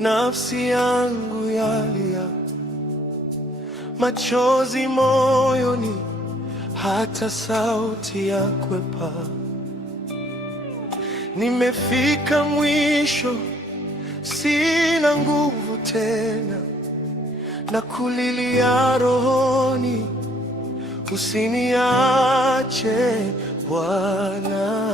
nafsi yangu yalia, machozi moyoni, hata sauti ya kwepa. Nimefika mwisho, sina nguvu tena, na kulilia rohoni, usiniache Bwana.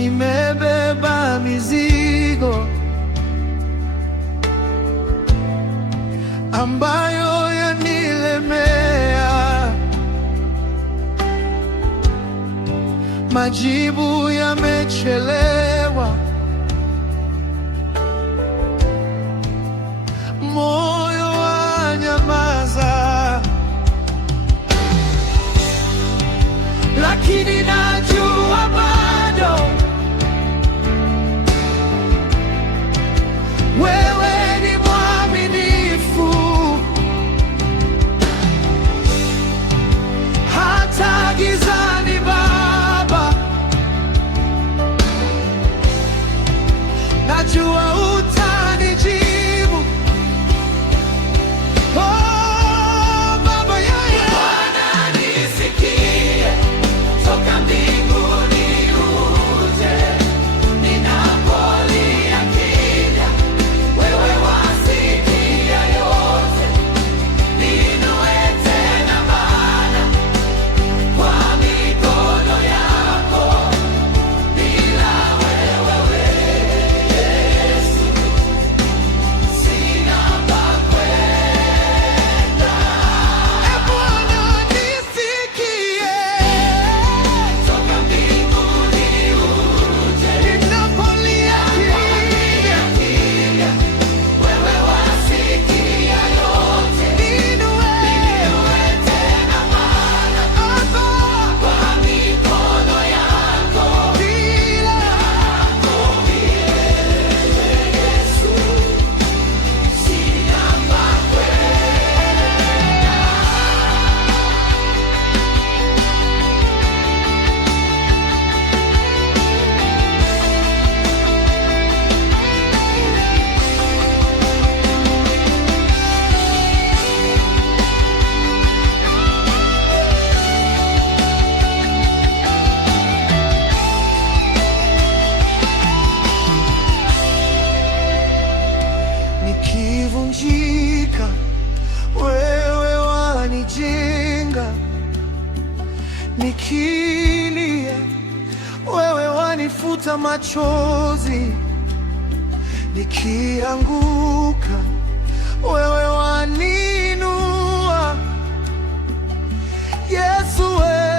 Nimebeba mizigo ambayo yanilemea, majibu yamechelewa, moyo wanyamaza, lakini najua bado wewe ni mwaminifu, hata gizani Baba, najua utanijibu. Oh, Baba, yeye Bwana nisikie, toka mbinguni uje, ninapolia kimya, wewe wasikia yote, niinue tena Bwana kwa mikono yako, bila wewe Yesu sina pa kwenda. E Bwana nisikie, toka mbinguni uje, ninapolia kimya, wewe wasikia yote, niinue tena Bwana kwa mikono yako, bila Yesu sina pa nikivunjika, wewe wanijenga, nikilia, wewe wanifuta machozi, nikianguka, wewe waninua. Yesu wewe